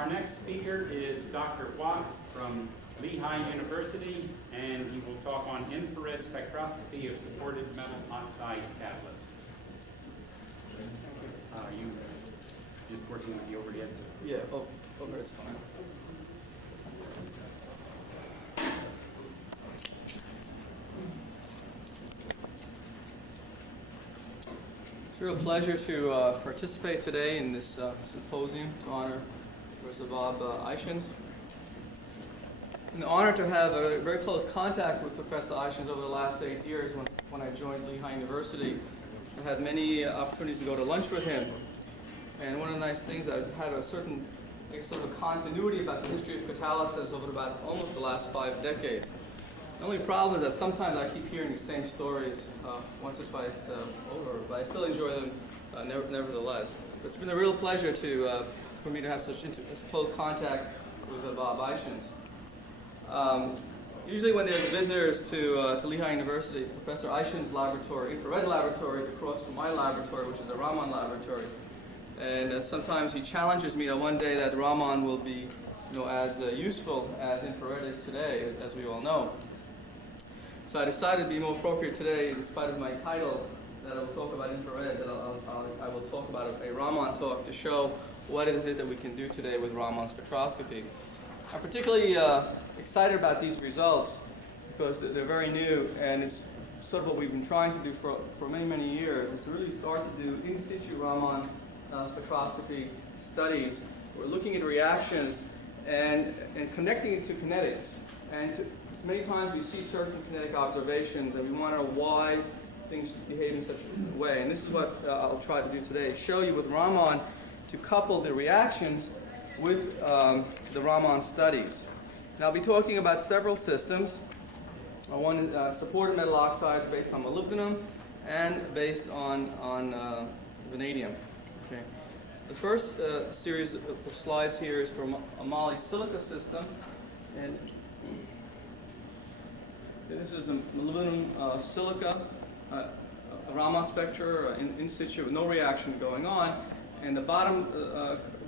Our next speaker is Dr. Wachs from Lehigh University, and he will talk on infrared spectroscopy of supported metal oxide catalysts. Are you just working with the overhead? Yeah, overhead's fine. It's a real pleasure to participate today in this symposium to honor Professor Bob Eichens. An honor to have a very close contact with Professor Eichens over the last 8 years when I joined Lehigh University. I had many opportunities to go to lunch with him. And one of the nice things, I've had a certain sort of continuity about the history of catalysis over about almost the last 5 decades. The only problem is that sometimes I keep hearing the same stories once or twice over, but I still enjoy them nevertheless. But it's been a real pleasure for me to have such close contact with Bob Eichens. Usually when there's visitors to Lehigh University, Professor Eichens' laboratory, infrared laboratory, is across from my laboratory, which is the Raman laboratory. And sometimes he challenges me that one day that Raman will be as useful as infrared is today, as we all know. So I decided it'd be more appropriate today, in spite of my title, that I will talk about infrared, that I will talk about a Raman talk to show what is it that we can do today with Raman spectroscopy. I'm particularly excited about these results because they're very new, and it's sort of what we've been trying to do for many, many years, is to really start to do in situ Raman spectroscopy studies. We're looking at reactions and connecting it to kinetics. And many times we see certain kinetic observations and we want to know why things behave in such a way. And this is what I'll try to do today, show you with Raman to couple the reactions with the Raman studies. Now I'll be talking about several systems. One is supported metal oxides based on molybdenum and based on vanadium. Okay. The first series of slides here is from a moly silica system, and this is a molybdenum silica, a Raman spectra in situ with no reaction going on, and the bottom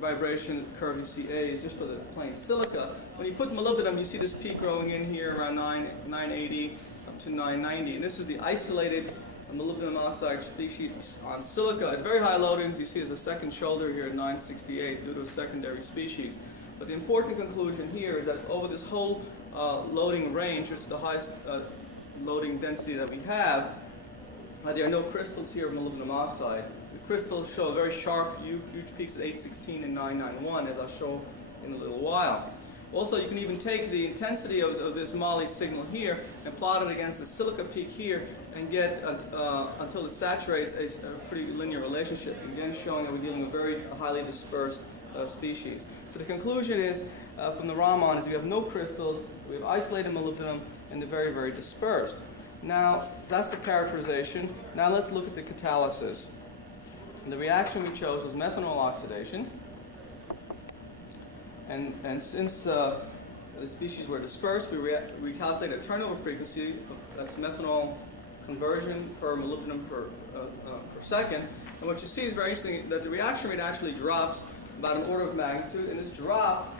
vibration curve you see A is just for the plain silica. When you put molybdenum, you see this peak growing in here around 980 up to 990, and this is the isolated molybdenum oxide species on silica. At very high loadings, you see there's a second shoulder here at 968 due to a secondary species. But the important conclusion here is that over this whole loading range, which is the highest loading density that we have, there are no crystals here of molybdenum oxide. The crystals show very sharp, huge peaks at 816 and 991, as I'll show in a little while. Also, you can even take the intensity of this moly signal here and plot it against the silica peak here and get until it saturates a pretty linear relationship, again showing that we're dealing with very highly dispersed species. So the conclusion is, from the Raman, is we have no crystals, we have isolated molybdenum, and they're very, very dispersed. Now, that's the characterization. Now let's look at the catalysis. And the reaction we chose was methanol oxidation. And since the species were dispersed, we calculated a turnover frequency, that's methanol conversion per molybdenum per second. And what you see is very interesting, that the reaction rate actually drops about an order of magnitude, and this drop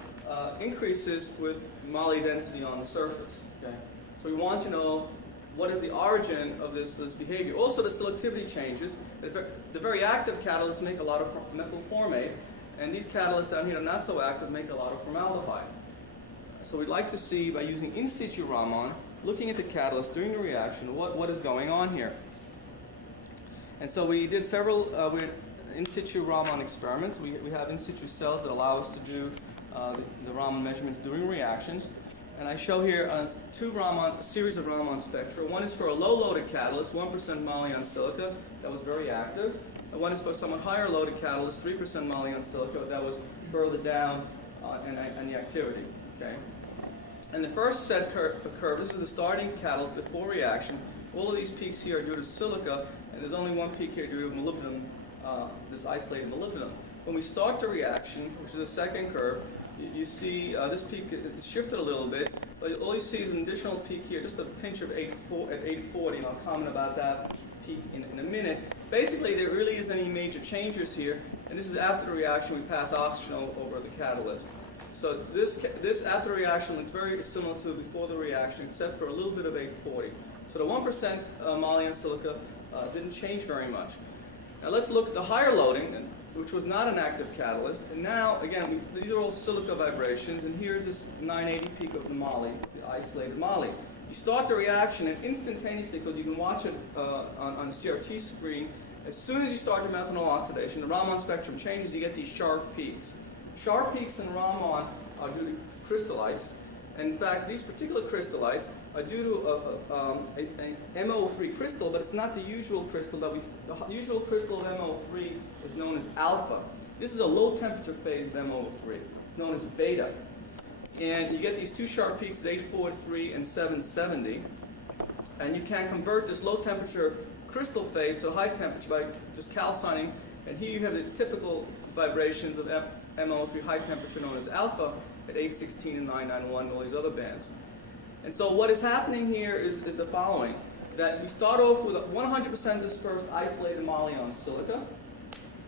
increases with moly density on the surface. Okay? So we want to know what is the origin of this behavior. Also, the selectivity changes. The very active catalysts make a lot of methylformate, and these catalysts down here are not so active, make a lot of formaldehyde. So we'd like to see, by using in situ Raman, looking at the catalyst during the reaction, what is going on here. And so we did several in situ Raman experiments. We have in situ cells that allow us to do the Raman measurements during reactions. And I show here a series of Raman spectra. One is for a low-loaded catalyst, 1% moly on silica, that was very active. And one is for a somewhat higher loaded catalyst, 3% moly on silica, that was further down in the activity. Okay? And the first set curve, this is the starting catalyst before reaction. All of these peaks here are due to silica, and there's only one peak here due to molybdenum, this isolated molybdenum. When we start the reaction, which is the second curve, you see this peak is shifted a little bit, but all you see is an additional peak here, just a pinch of 840, and I'll comment about that peak in a minute. Basically, there really isn't any major changes here, and this is after the reaction. We pass oxygen over the catalyst. So this after the reaction looks very similar to before the reaction, except for a little bit of A40. So the 1% moly and silica didn't change very much. Now let's look at the higher loading, which was not an active catalyst. And now, again, these are all silica vibrations, and here's this 980 peak of the moly, the isolated moly. You start the reaction, and instantaneously, because you can watch it on a CRT screen, as soon as you start the methanol oxidation, the Raman spectrum changes, you get these sharp peaks. Sharp peaks in Raman are due to crystallites. And in fact, these particular crystallites are due to an MO3 crystal, but it's not the usual crystal the usual crystal of MO3 is known as alpha. This is a low temperature phase of MO3. It's known as beta. And you get these two sharp peaks at 843 and 770. And you can convert this low temperature crystal phase to a high temperature by just calcining. And here you have the typical vibrations of MO3 high temperature known as alpha at 816 and 991 and all these other bands. And so what is happening here is the following, that we start off with 100% of this first isolated moly on silica,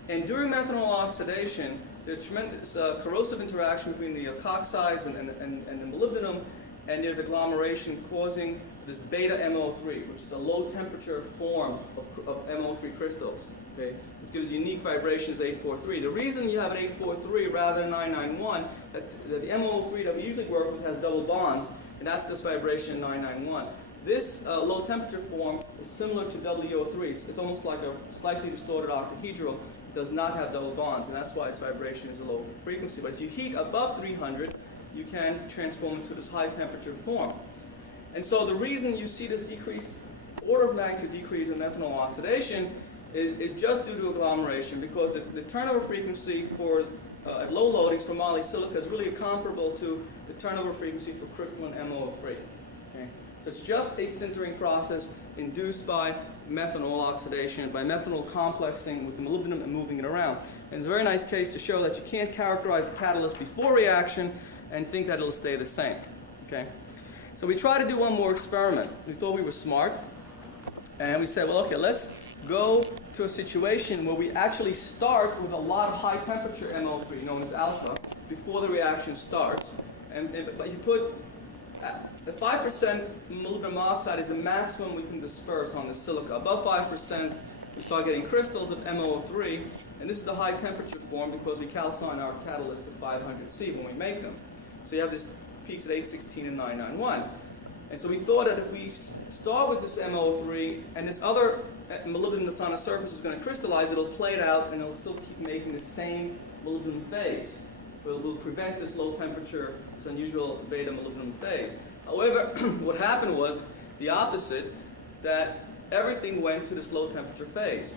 and during methanol oxidation, there's tremendous corrosive interaction between the oxides and the molybdenum, and there's agglomeration causing this beta MO3, which is a low temperature form of MO3 crystals. Okay? It gives unique vibrations 843. The reason you have an 843 rather than 991, that the MO3 that we usually work with has double bonds, and that's this vibration 991. This low temperature form is similar to WO3. It's almost like a slightly distorted octahedral. It does not have double bonds, and that's why its vibration is a low frequency. But if you heat above 300, you can transform into this high temperature form. And so the reason you see this decrease, order of magnitude decrease in methanol oxidation is just due to agglomeration, because the turnover frequency for at low loadings for moly silica is really comparable to the turnover frequency for crystalline MO3. Okay? So it's just a sintering process induced by methanol oxidation, by methanol complexing with the molybdenum and moving it around. And it's a very nice case to show that you can't characterize the catalyst before reaction and think that it'll stay the same. Okay? So we tried to do one more experiment. We thought we were smart, and we said, well, okay, let's go to a situation where we actually start with a lot of high temperature MO3, known as alpha, before the reaction starts. But you put the 5% molybdenum oxide is the maximum we can disperse on the silica. Above 5%, we start getting crystals of MO3, and this is the high temperature form because we calcine our catalyst at 500C when we make them. So you have this peaks at 816 and 991. And so we thought that if we start with this MO3 and this other molybdenum that's on the surface is going to crystallize, it'll play it out and it'll still keep making the same molybdenum phase. It will prevent this low temperature, this unusual beta molybdenum phase. However, what happened was the opposite, that everything went to this low temperature phase.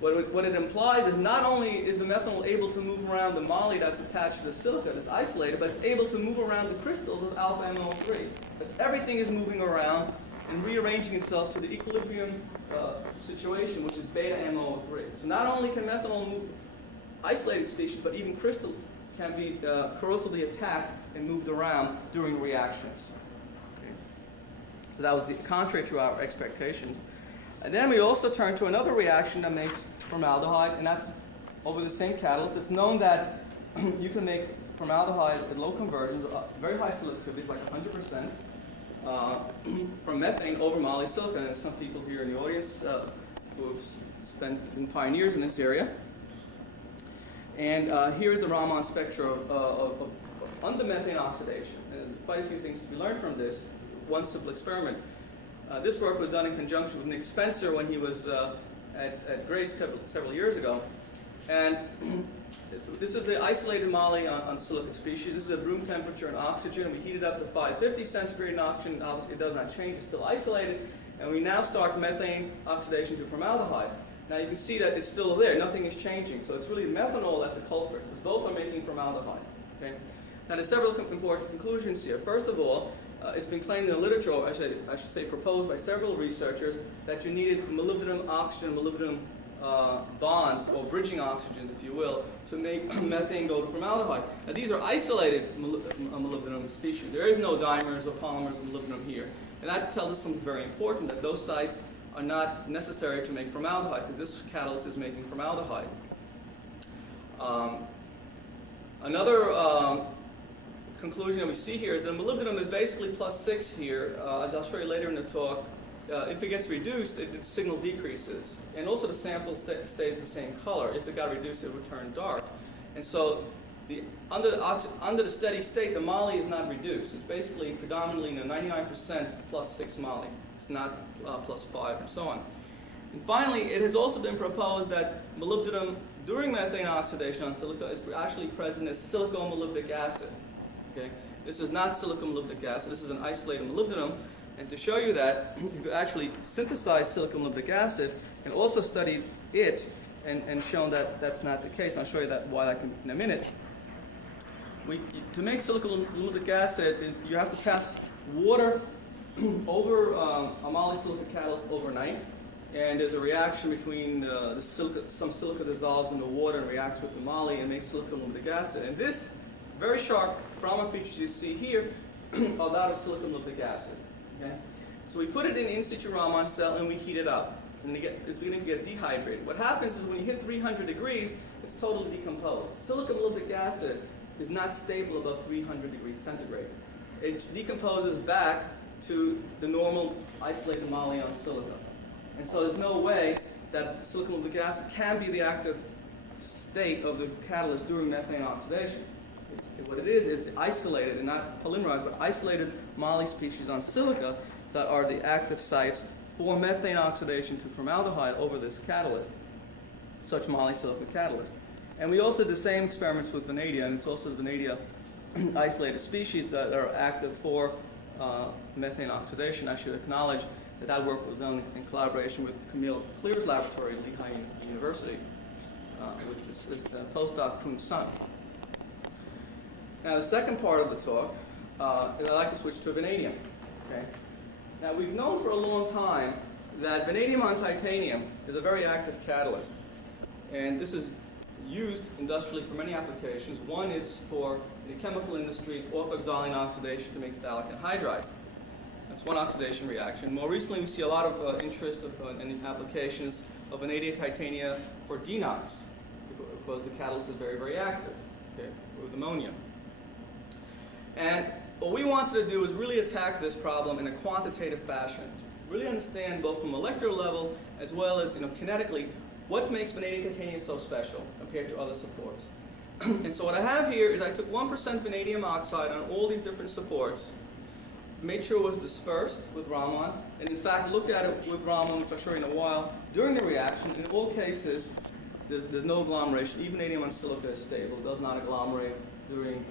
What it implies is not only is the methanol able to move around the moly that's attached to the silica, that's isolated, but it's able to move around the crystals of alpha MO3. But everything is moving around and rearranging itself to the equilibrium situation, which is beta MO3. So not only can methanol move isolated species, but even crystals can be corrosively attacked and moved around during reactions. Okay. So that was the contrary to our expectations. And then we also turn to another reaction that makes formaldehyde, and that's over the same catalyst. It's known that you can make formaldehyde at low conversions, very high selectivity, like 100%, from methane over moly silica. And there's some people here in the audience who have been pioneers in this area. And here's the Raman spectra of under-methane oxidation. And there's quite a few things to be learned from this. One simple experiment. This work was done in conjunction with Nick Spencer when he was at Grace several years ago. And this is the isolated moly on silica species. This is at room temperature and oxygen. We heat it up to 550 centigrade and oxygen. Obviously, it does not change. It's still isolated. And we now start methane oxidation to formaldehyde. Now you can see that it's still there. Nothing is changing. So it's really methanol that's the culprit, because both are making formaldehyde. Okay? Now there's several important conclusions here. First of all, it's been claimed in the literature, or I should say proposed by several researchers, that you needed molybdenum oxygen, molybdenum bonds, or bridging oxygens, if you will, to make methane go to formaldehyde. Now these are isolated molybdenum species. There is no dimers or polymers of molybdenum here. And that tells us something very important, that those sites are not necessary to make formaldehyde, because this catalyst is making formaldehyde. Another conclusion that we see here is that molybdenum is basically +6 here, as I'll show you later in the talk. If it gets reduced, the signal decreases. And also the sample stays the same color. If it got reduced, it would turn dark. And so under the steady state, the moly is not reduced. It's basically predominantly 99% +6 moly. It's not +5 and so on. And finally, it has also been proposed that molybdenum during methane oxidation on silica is actually present as silicomolybdic acid. Okay? This is not silicomolybdic acid. This is an isolated molybdenum. And to show you that, you could actually synthesize silicomolybdic acid and also study it and shown that that's not the case. I'll show you that why in a minute. To make silicomolybdic acid, you have to pass water over a molysilica catalyst overnight. And there's a reaction between some silica dissolves in the water and reacts with the moly and makes silicomolybdic acid. And this very sharp Raman features you see here are that of silicomolybdic acid. Okay? So we put it in situ Raman cell and we heat it up. And it's beginning to get dehydrated. What happens is when you hit 300 degrees, it's totally decomposed. Silicomolybdic acid is not stable above 300 degrees centigrade. It decomposes back to the normal isolated moly on silica. And so there's no way that silicomolybdic acid can be the active state of the catalyst during methane oxidation. What it is, it's isolated, and not polymerized, but isolated moly species on silica that are the active sites for methane oxidation to formaldehyde over this catalyst, such moly silica catalyst. And we also did the same experiments with vanadium, and it's also the vanadium isolated species that are active for methane oxidation. I should acknowledge that work was done in collaboration with Camille Clear's laboratory at Lehigh University with postdoc Kun Sun. Now the second part of the talk is I'd like to switch to vanadium. Okay? Now we've known for a long time that vanadium on titanium is a very active catalyst. And this is used industrially for many applications. One is for the chemical industry's orthoxylene oxidation to make phthalic anhydride. That's one oxidation reaction. More recently, we see a lot of interest in applications of vanadium titania for denox, because the catalyst is very, very active, okay, with ammonia. And what we wanted to do is really attack this problem in a quantitative fashion, to really understand both from a molecular level as well as kinetically what makes vanadium titania so special compared to other supports. And so what I have here is I took 1% vanadium oxide on all these different supports, made sure it was dispersed with Raman, and in fact looked at it with Raman, which I'll show you in a while, during the reaction. In all cases, there's no agglomeration. Even vanadium on silica is stable. It does not agglomerate during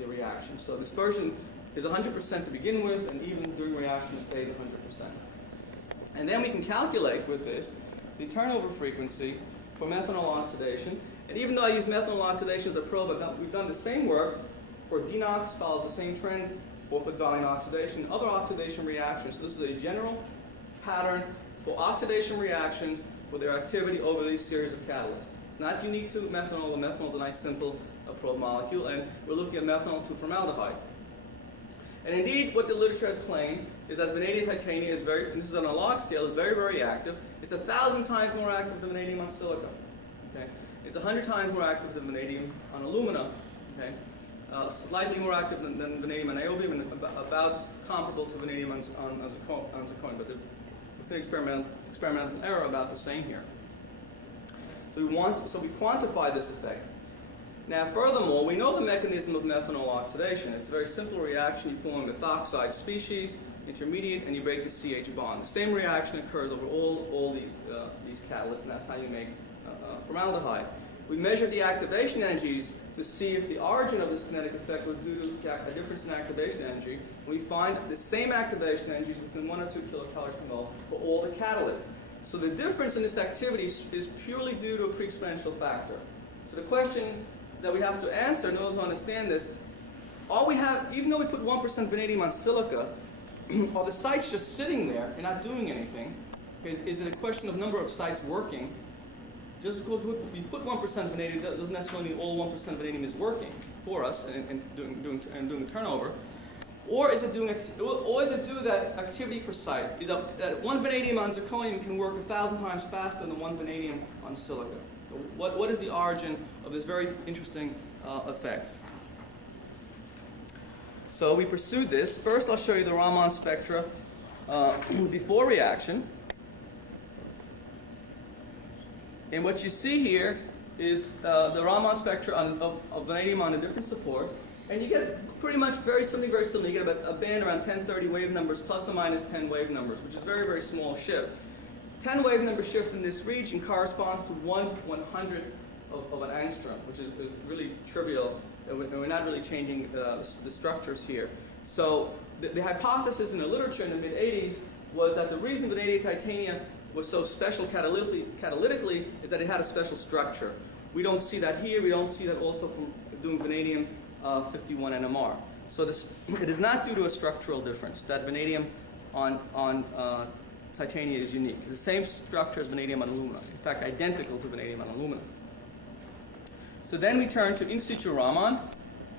the reaction. So dispersion is 100% to begin with, and even during reaction it stays 100%. And then we can calculate with this the turnover frequency for methanol oxidation. And even though I use methanol oxidation as a probe, we've done the same work for denox, follows the same trend, orthoxylene oxidation, other oxidation reactions. So this is a general pattern for oxidation reactions for their activity over these series of catalysts. It's not unique to methanol. Methanol is a nice simple probe molecule, and we're looking at methanol to formaldehyde. And indeed, what the literature has claimed is that vanadium titania is and this is on a log scale, is very, very active. It's 1,000 times more active than vanadium on silica. Okay? It's 100 times more active than vanadium on alumina. Okay? Slightly more active than vanadium on niobium, and about comparable to vanadium on zirconia, but with the experimental error about the same here. So we've quantified this effect. Now, furthermore, we know the mechanism of methanol oxidation. It's a very simple reaction. You form a methoxide species, intermediate, and you break the CH bond. The same reaction occurs over all these catalysts, and that's how you make formaldehyde. We measured the activation energies to see if the origin of this kinetic effect was due to a difference in activation energy. We find the same activation energies within 1 or 2 kilocalories per mole for all the catalysts. So the difference in this activity is purely due to a pre-exponential factor. So the question that we have to answer, in order to understand this, even though we put 1% vanadium on silica, are the sites just sitting there and not doing anything? Is it a question of number of sites working? Just because we put 1% vanadium doesn't necessarily mean all 1% vanadium is working for us and doing the turnover. Or is it due that activity per site? Is that one vanadium on zirconium can work 1,000 times faster than one vanadium on silica? What is the origin of this very interesting effect? So we pursued this. First, I'll show you the Raman spectra before reaction. And what you see here is the Raman spectra of vanadium on the different supports. And you get pretty much something very similar. You get about a band around 1030 wave numbers plus or minus 10 wave numbers, which is very, very small shift. 10 wave number shift in this region corresponds to 1/100th of an angstrom, which is really trivial. And we're not really changing the structures here. So the hypothesis in the literature in the mid-80s was that the reason vanadium titanium was so special catalytically is that it had a special structure. We don't see that here. We don't see that also from doing vanadium 51 NMR. So it is not due to a structural difference that vanadium on titanium is unique. It's the same structure as vanadium on aluminum. In fact, identical to vanadium on aluminum. So then we turn to in situ Raman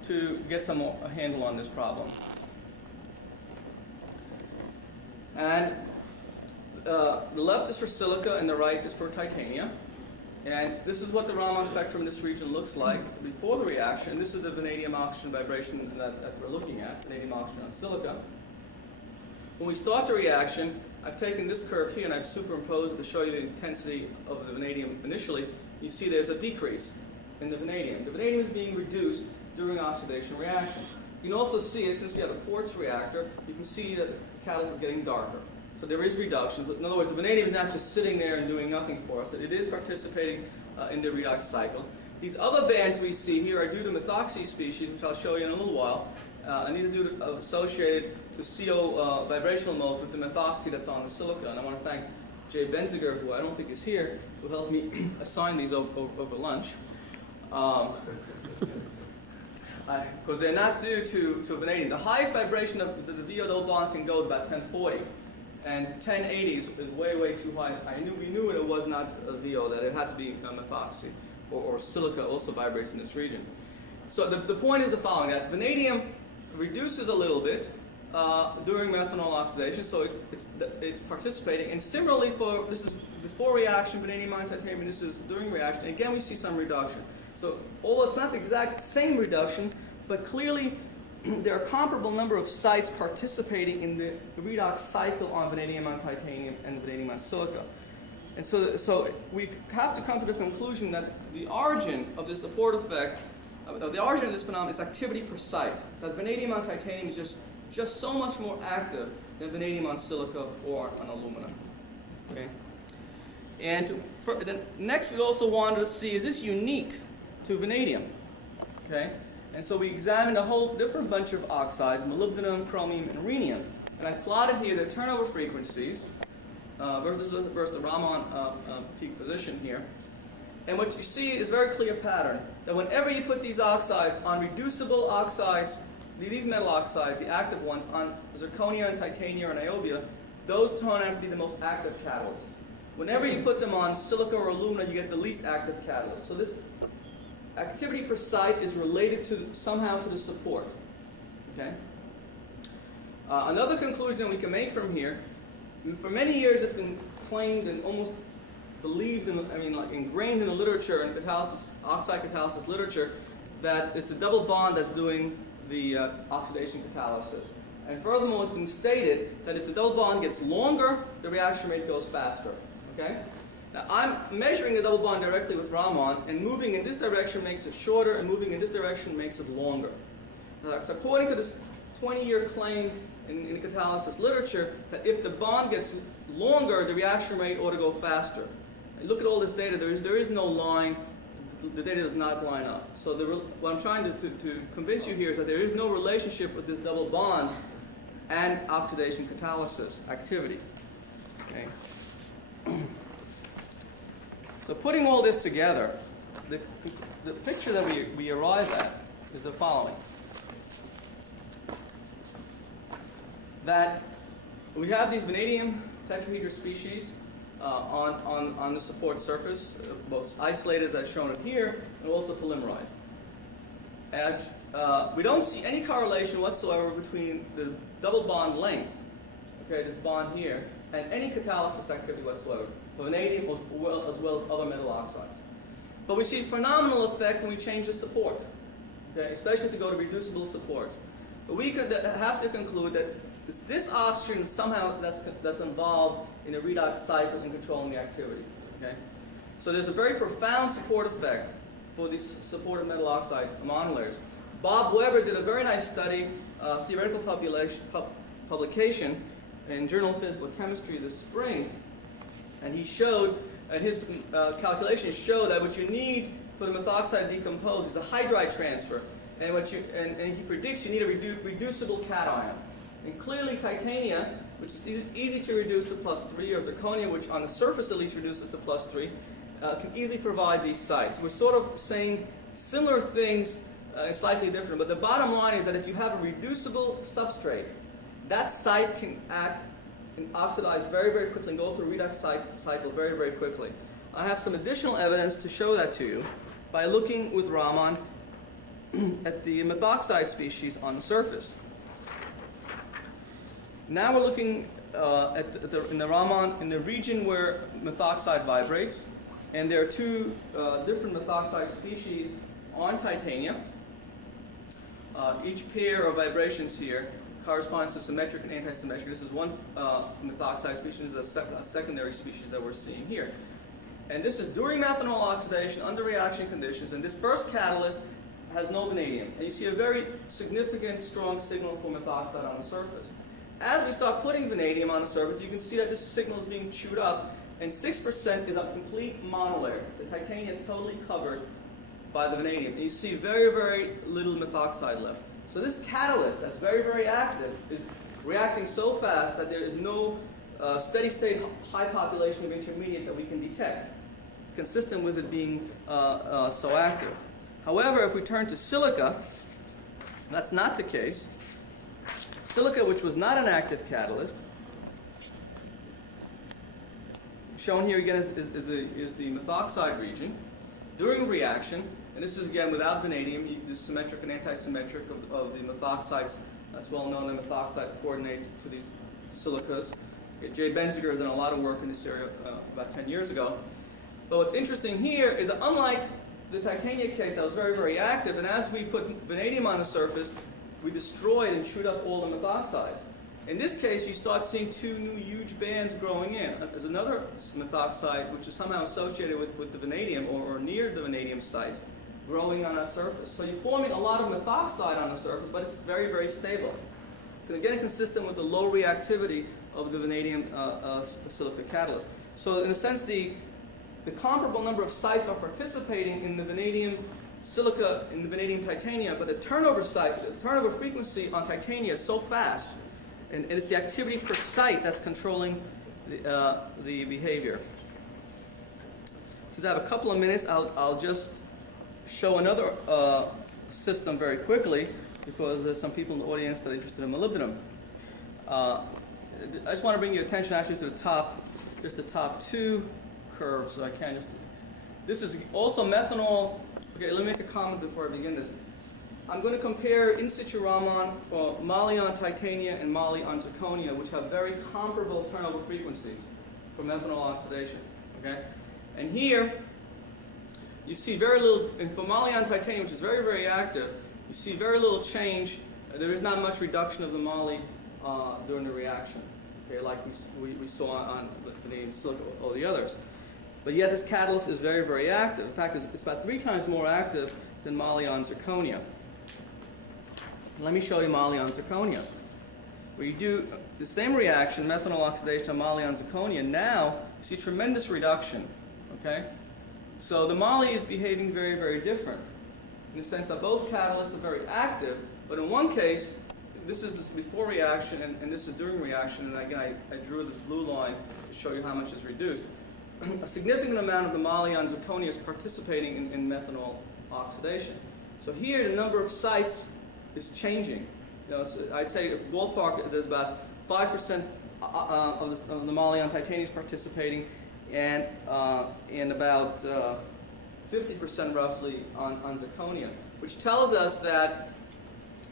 to get some more handle on this problem. And the left is for silica and the right is for titanium. And this is what the Raman spectrum in this region looks like before the reaction. This is the vanadium oxygen vibration that we're looking at, vanadium oxygen on silica. When we start the reaction, I've taken this curve here and I've superimposed it to show you the intensity of the vanadium initially. You see there's a decrease in the vanadium. The vanadium is being reduced during oxidation reaction. You can also see it, since we have a quartz reactor, you can see that the catalyst is getting darker. So there is reduction. In other words, the vanadium is not just sitting there and doing nothing for us. It is participating in the redox cycle. These other bands we see here are due to methoxide species, which I'll show you in a little while. And these are associated to CO vibrational mode with the methoxide that's on the silica. And I want to thank Jay Benziger, who I don't think is here, who helped me assign these over lunch. Because they're not due to vanadium. The highest vibration of the VO double bond can go is about 1040. And 1080 is way, way too high. We knew it was not a VO, that it had to be methoxide, or silica also vibrates in this region. So the point is the following, that vanadium reduces a little bit during methanol oxidation, so it's participating. And similarly, this is before reaction, vanadium on titanium, and this is during reaction. And again, we see some reduction. So although it's not the exact same reduction, but clearly there are a comparable number of sites participating in the redox cycle on vanadium on titanium and vanadium on silica. And so we have to come to the conclusion that the origin of this support effect, the origin of this phenomenon is activity per site. That vanadium on titanium is just so much more active than vanadium on silica or on aluminum. Okay? And then next we also wanted to see, is this unique to vanadium? Okay? And so we examined a whole different bunch of oxides, molybdenum, chromium, and rhenium. And I plotted here the turnover frequencies versus the Raman peak position here. And what you see is a very clear pattern, that whenever you put these oxides on reducible oxides, these metal oxides, the active ones, on zirconia and titania and niobium, those turn out to be the most active catalysts. Whenever you put them on silica or alumina, you get the least active catalyst. So this activity per site is related somehow to the support. Okay? Another conclusion we can make from here, for many years it's been claimed and almost believed ingrained in the literature, in oxide catalysis literature, that it's the double bond that's doing the oxidation catalysis. And furthermore, it's been stated that if the double bond gets longer, the reaction rate goes faster. Okay? Now, I'm measuring the double bond directly with Raman, and moving in this direction makes it shorter, and moving in this direction makes it longer. Now, it's according to this 20-year claim in the catalysis literature that if the bond gets longer, the reaction rate ought to go faster. And look at all this data. There is no line. The data does not line up. So what I'm trying to convince you here is that there is no relationship with this double bond and oxidation catalysis activity. Okay. So putting all this together, the picture that we arrive at is the following. That we have these vanadium tetrahedral species on the support surface, both isolated as I've shown it here, and also polymerized. And we don't see any correlation whatsoever between the double bond length, okay, this bond here, and any catalysis activity whatsoever, for vanadium as well as other metal oxides. But we see phenomenal effect when we change the support, okay? Especially if we go to reducible supports. But we could have to conclude that it's this oxygen somehow that's involved in a redox cycle in controlling the activity, okay? So there's a very profound support effect for these supported metal oxide monolayers. Bob Weber did a very nice study, theoretical publication in Journal of Physical Chemistry this spring, and he showed, and his calculations show that what you need for the methoxide to decompose is a hydride transfer, and he predicts you need a reducible cation. And clearly titania, which is easy to reduce to +3, or zirconia, which on the surface at least reduces to +3, can easily provide these sites. We're sort of saying similar things, slightly different, but the bottom line is that if you have a reducible substrate, that site can act and oxidize very, very quickly and go through a redox cycle very, very quickly. I have some additional evidence to show that to you by looking with Raman at the methoxide species on the surface. Now we're looking in the Raman, in the region where methoxide vibrates, and there are two different methoxide species on titanium. Each pair of vibrations here corresponds to symmetric and antisymmetric. This is one methoxide species, this is a secondary species that we're seeing here. And this is during methanol oxidation under reaction conditions, and this first catalyst has no vanadium. And you see a very significant, strong signal for methoxide on the surface. As we start putting vanadium on the surface, you can see that this signal is being chewed up, and 6% is a complete monolayer. The titanium is totally covered by the vanadium. And you see very, very little methoxide left. So this catalyst that's very, very active is reacting so fast that there is no steady-state high population of intermediate that we can detect, consistent with it being so active. However, if we turn to silica, that's not the case. Silica, which was not an active catalyst, shown here again is the methoxide region. During reaction, and this is again without vanadium, the symmetric and antisymmetric of the methoxides. That's well known that methoxides coordinate to these silicas. Jay Benziger has done a lot of work in this area about 10 years ago. But what's interesting here is that unlike the titanium case that was very, very active, and as we put vanadium on the surface, we destroyed and chewed up all the methoxides. In this case, you start seeing two new huge bands growing in. There's another methoxide which is somehow associated with the vanadium or near the vanadium sites growing on that surface. So you're forming a lot of methoxide on the surface, but it's very, very stable. And again, consistent with the low reactivity of the vanadium silica catalyst. So in a sense, the comparable number of sites are participating in the vanadium silica, in the vanadium titanium, but the turnover frequency on titanium is so fast, and it's the activity per site that's controlling the behavior. Since I have a couple of minutes, I'll just show another system very quickly, because there's some people in the audience that are interested in molybdenum. I just want to bring your attention actually to the top two curves, so I can just. This is also methanol. Okay, let me make a comment before I begin this. I'm going to compare in situ Raman for moly on titania and moly on zirconia, which have very comparable turnover frequencies for methanol oxidation. Okay, and here you see very little. And for moly on titanium, which is very, very active, you see very little change. There is not much reduction of the moly during the reaction. Okay, like we saw on the vanadium silica or the others. But yet this catalyst is very, very active. In fact, it's about 3 times more active than moly on zirconia. Let me show you moly on zirconia. Where you do the same reaction, methanol oxidation on moly on zirconia, now you see tremendous reduction. Okay? So the moly is behaving very, very different, in the sense that both catalysts are very active, but in one case, this is before reaction, and this is during reaction, and again, I drew this blue line to show you how much is reduced. A significant amount of the moly on zirconia is participating in methanol oxidation. So here, the number of sites is changing. You know, I'd say ballpark, there's about 5% of the moly on titanium is participating, and about 50% roughly on zirconia, which tells us that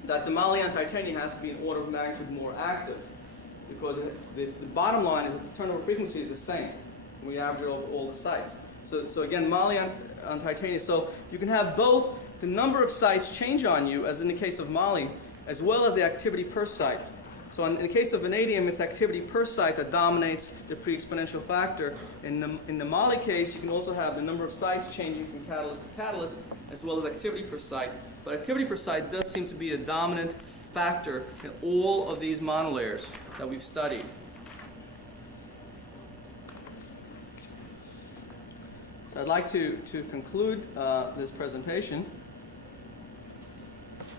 the moly on titanium has to be an order of magnitude more active, because the bottom line is that the turnover frequency is the same. We average over all the sites. So again, moly on on titanium. So you can have both the number of sites change on you, as in the case of moly, as well as the activity per site. So in the case of vanadium, it's activity per site that dominates the pre-exponential factor. In the moly case, you can also have the number of sites changing from catalyst to catalyst, as well as activity per site. But activity per site does seem to be a dominant factor in all of these monolayers that we've studied. So I'd like to conclude this presentation.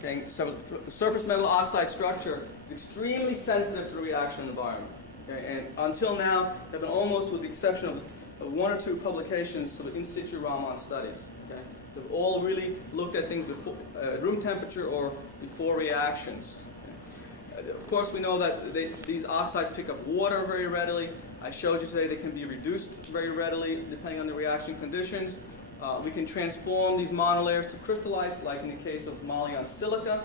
Okay, so the surface metal oxide structure is extremely sensitive to the reaction environment. Okay, and until now, there have been almost, with the exception of one or two publications, sort of in situ Raman studies. Okay, they've all really looked at things before room temperature or before reactions. Okay. Of course, we know that these oxides pick up water very readily. I showed you today they can be reduced very readily depending on the reaction conditions. We can transform these monolayers to crystallites, like in the case of moly on silica.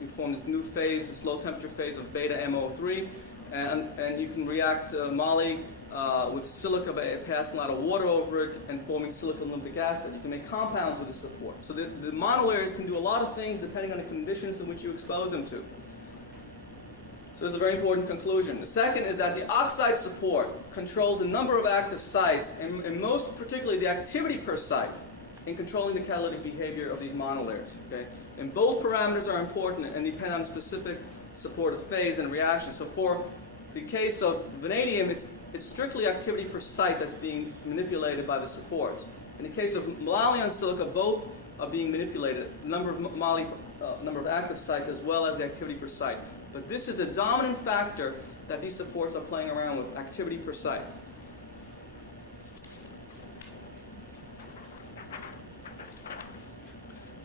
We form this new phase, this low temperature phase of beta MO3, and you can react moly with silica by passing a lot of water over it and forming silicon limbic acid. You can make compounds with the support. So the monolayers can do a lot of things depending on the conditions in which you expose them to. So this is a very important conclusion. The second is that the oxide support controls the number of active sites, and most particularly the activity per site, in controlling the catalytic behavior of these monolayers. Okay? And both parameters are important and depend on specific support of phase and reaction. So for the case of vanadium, it's strictly activity per site that's being manipulated by the supports. In the case of moly on silica, both are being manipulated, the number of active sites as well as the activity per site. But this is the dominant factor that these supports are playing around with, activity per site.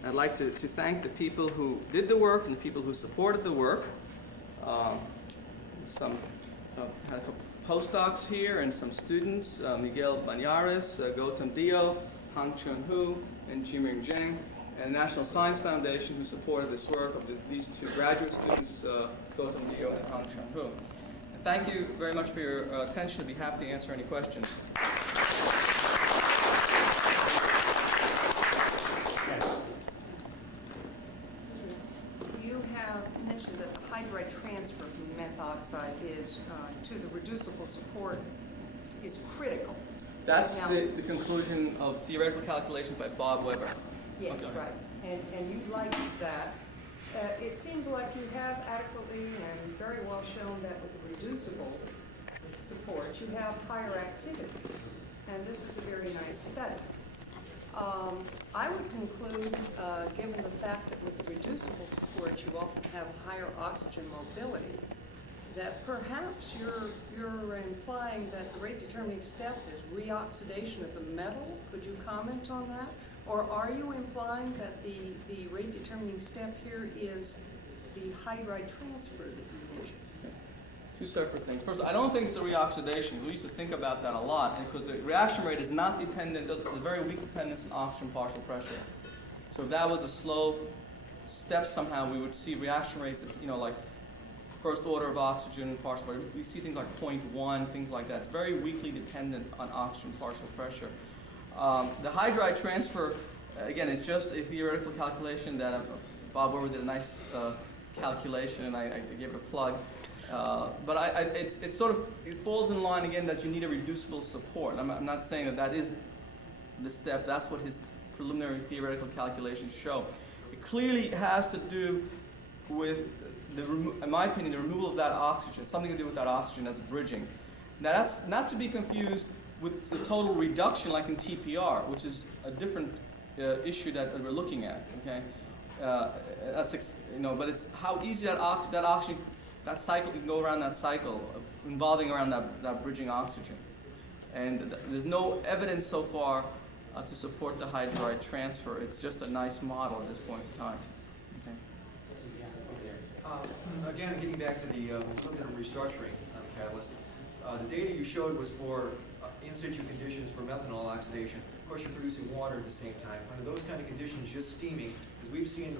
I'd like to thank the people who did the work and the people who supported the work. Had a couple postdocs here and some students, Miguel Banyares, Gautam Dio, Hang Chun Hu, and Jiming Zheng, and the National Science Foundation, who supported this work of these two graduate students, Gautam Dio and Hang Chun Hu. And thank you very much for your attention. I'd be happy to answer any questions. You have mentioned that the hydride transfer from methoxide is to the reducible support is critical. That's now, the conclusion of theoretical calculations by Bob Weber. Yes, Okay. right. And you like that. It seems like you have adequately and very well shown that with the reducible support, you have higher activity. And this is a very nice study. I would conclude, given the fact that with the reducible support you often have higher oxygen mobility, that perhaps you're implying that the rate determining step is reoxidation of the metal. Could you comment on that? Or are you implying that the rate determining step here is the hydride transfer that you mentioned? Two separate things. First, I don't think it's a reoxidation. We used to think about that a lot, and because the reaction rate is not dependent, there's a very weak dependence on oxygen partial pressure. So if that was a slow step somehow, we would see reaction rates that, like first order of oxygen partial pressure. We see things like 0.1, things like that. It's very weakly dependent on oxygen partial pressure. The hydride transfer, again, is just a theoretical calculation that Bob Weber did a nice calculation, and I gave it a plug. But it's sort of, it falls in line again that you need a reducible support. I'm not saying that is the step. That's what his preliminary theoretical calculations show. It clearly has to do with, in my opinion, the removal of that oxygen, something to do with that oxygen as a bridging. Now that's not to be confused with the total reduction like in TPR, which is a different issue that we're looking at. Okay, but it's how easy that oxygen, that cycle can go around that cycle, involving around that bridging oxygen. And there's no evidence so far to support the hydride transfer. It's just a nice model at this point in time. Okay. Again, getting back to the molybdenum restructuring catalyst, the data you showed was for in situ conditions for methanol oxidation. Of course, you're producing water at the same time. Under those kind of conditions, just steaming, as we've seen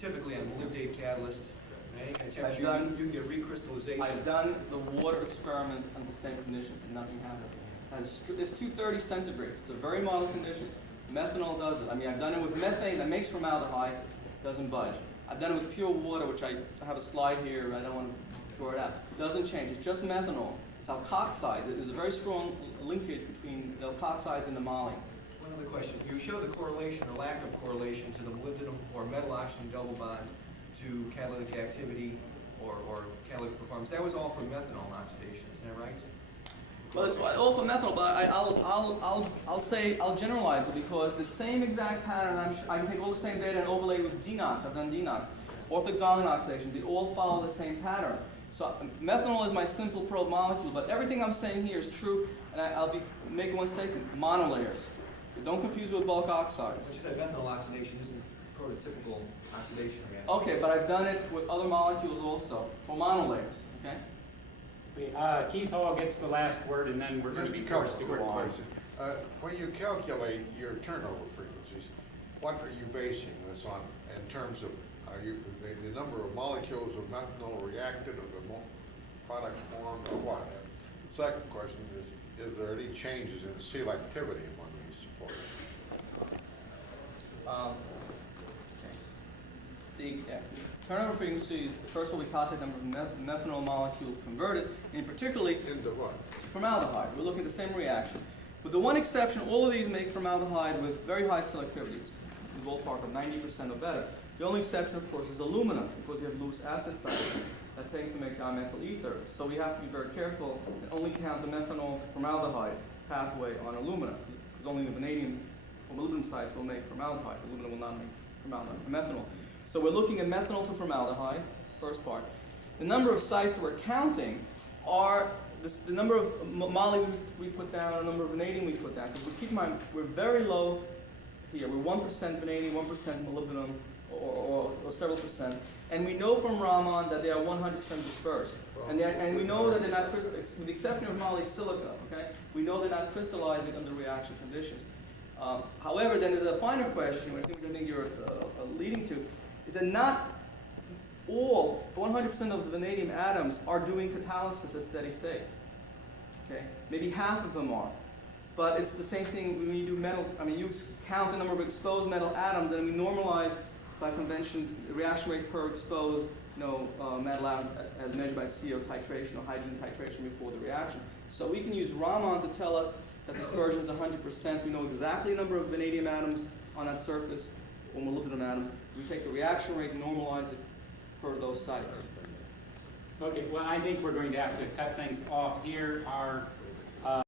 typically on molybdate catalysts, at any kind of temperature, you can get recrystallization. I've done the water experiment under the same conditions and nothing happened. It's 230 centigrade. It's a very mild condition. Methanol does it. I mean, I've done it with methane that makes formaldehyde, doesn't budge. I've done it with pure water, which I have a slide here. I don't want to draw it out. Doesn't change. It's just methanol. It's alkoxides. There's a very strong linkage between the alkoxides and the moly. One other question. You show the correlation or lack of correlation to the molybdenum or metal oxygen double bond to catalytic activity or catalytic performance. That was all for methanol oxidation, isn't that right? Well, it's all for methanol, but I'll generalize it because the same exact pattern, I can take all the same data and overlay with denox. I've done denox. Orthoxylene oxidation, they all follow the same pattern. So methanol is my simple probe molecule, but everything I'm saying here is true, and I'll be making one statement: monolayers. So don't confuse it with bulk oxides. But you said methanol oxidation isn't prototypical oxidation reaction. Okay, but I've done it with other molecules also for monolayers. Okay. Keith Hall gets the last word, and then we're going to be Just a couple forced to quick go on. questions. When you calculate your turnover frequencies, what are you basing this on in terms of the number of molecules of methanol reacted or the products formed or what? The second question is there any changes in selectivity among these supporters? The turnover frequencies, first of all, we calculate the number of methanol molecules converted, and particularly Into what? formaldehyde. We're looking at the same reaction. With the one exception, all of these make formaldehyde with very high selectivities, in the ballpark of 90% or better. The only exception, of course, is aluminum, because you have loose acid sites that take to make dimethyl ether. So we have to be very careful and only count the methanol to formaldehyde pathway on aluminum, because only the vanadium or molybdenum sites will make formaldehyde. Aluminum will not make formaldehyde or methanol. So we're looking at methanol to formaldehyde, first part. The number of sites that we're counting are the number of moly we put down, the number of vanadium we put down. Because keep in mind, we're very low here. We're 1% vanadium, 1% molybdenum, or several percent. And we know from Raman that they are 100% dispersed. And we know that they're not, with the exception of moly silica, okay? We know they're not crystallizing under reaction conditions. However, then there's a finer question, which I think you're leading to, is that not all 100% of the vanadium atoms are doing catalysis at steady state. Okay, maybe half of them are, but it's the same thing when you do metal. I mean, you count the number of exposed metal atoms, and we normalize by convention the reaction rate per exposed, metal atom as measured by CO titration or hydrogen titration before the reaction. So we can use Raman to tell us that dispersion is 100%. We know exactly the number of vanadium atoms on that surface, or molybdenum atom. We take the reaction rate and normalize it per those sites. Okay, well, I think we're going to have to cut things off here. Our